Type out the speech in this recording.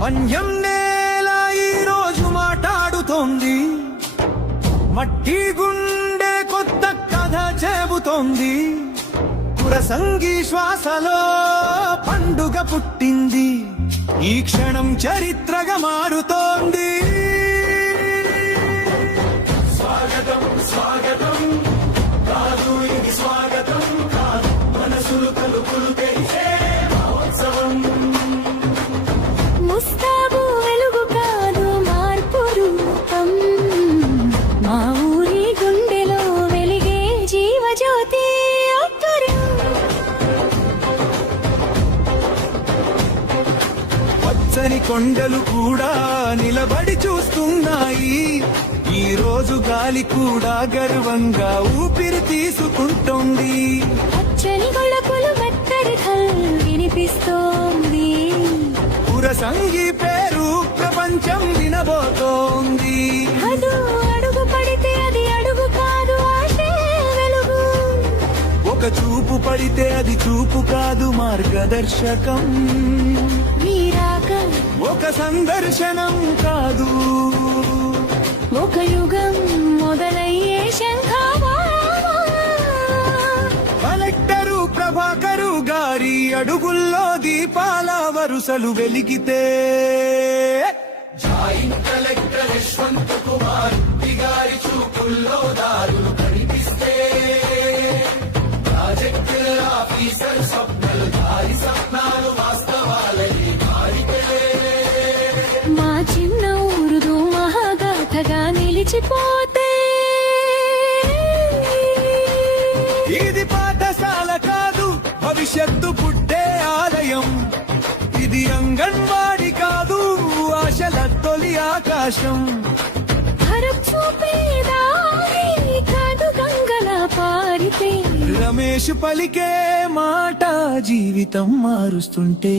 మన్యం నేల ఈ రోజు మాట్లాడుతోంది, మట్టి గుండె కొత్త కథ చెబుతోంది. పురసంగి శ్వాసలో పండుగ పుట్టింది, ఈ క్షణం చరిత్రగా మారుతోంది. స్వాగతం స్వాగతం కాదు, ఇది స్వాగతం కాదు, మనసులు తలుపులు తెరిచే మహోత్సవం. ముస్తాబు వెలుగు కాదు, మార్పు రూపం. మా ఊరి గుండెలో వెలిగే జీవజ్యోతి అబ్బురం. పచ్చని కొండలు కూడా నిలబడి చూస్తున్నాయి, ఈ రోజు గాలి కూడా గర్వంగా ఊపిరి తీసుకుంటోంది. పచ్చని గొళకులు మెత్తడి ధల్ వినిపిస్తోంది. పురసంగి పేరు ప్రపంచం వినబోతోంది. అడుగు పడితే అది అడుగు కాదు, ఆశే వెలుగు. ఒక చూపు పడితే అది చూపు కాదు, మార్గదర్శకం. వీరాక ఒక సందర్శనం కాదు, ఒక యుగం మొదలయ్యే శంఖాభావ. కలెక్టరు ప్రభాకరు గారి అడుగుల్లో దీపాల వరుసలు వెలిగితే, జాయింట్ కలెక్టర్ యశ్వంత్ కుమార్ గారి చూపుల్లో దారులు కనిపిస్తే, ప్రాజెక్ట్ ఆఫీసర్ స్వప్నలు దారి స్వప్నాలు వాస్తవాలని మారితే, మా చిన్న ఊరుదు మహాగాథగా నిలిచిపోతే. ఇది పాఠశాల కాదు, భవిష్యత్తు పుట్టే ఆలయం. ఇది అంగన్వాడి కాదు, ఆశల తొలి ఆకాశం. భరత్ చూపే దారి కాదు, గంగలా పారితే. రమేష్ పలికే మాట జీవితం మారుస్తుంటే.